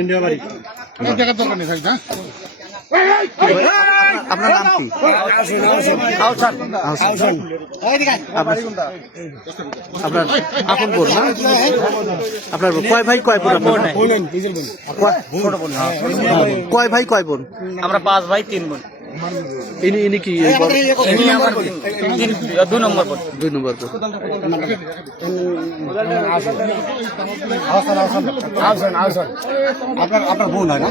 India বাড়ি জায়গার দোকানে থাকি না। আপনার নাম কি? আপনার আপন বোন না? আপনার কয় ভাই কয় বোন? কয় ভাই কয় বোন? আমরা 5 ভাই 3 বোন। ইনি কি দুই নম্বর বোন। 2 নম্বর বোন। আপনার বোন হয় না?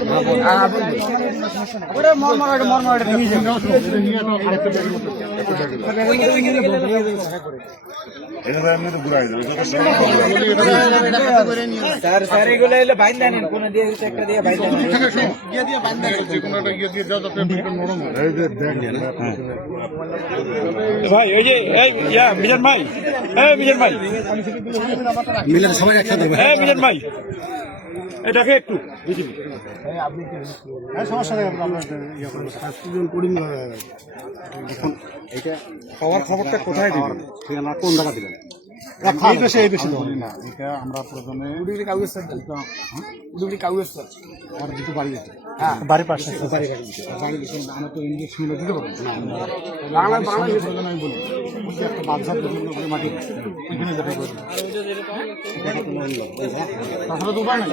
ভাই এই যে মিজান ভাই, মিজান ভাই, মিলে সবাই একসাথে মিজান ভাই এটাকে একটু সমস্যা নেই। এখন এটা খাওয়ার খবরটা কোথায় দিবেন? ঠিকানা কোন জায়গা দিবেন? এই বেশি না, এটা আমরা প্রথমে আর দুটো বাড়ি আছে, বাড়ির পাশে বাড়ি আমরা তো ইঞ্জেকশন দিতে পারবো না। আমি বলি একটা বাচ্চা করে মাটি ওইখানে দেখা করবো, তাহলে তো উপায় নাই।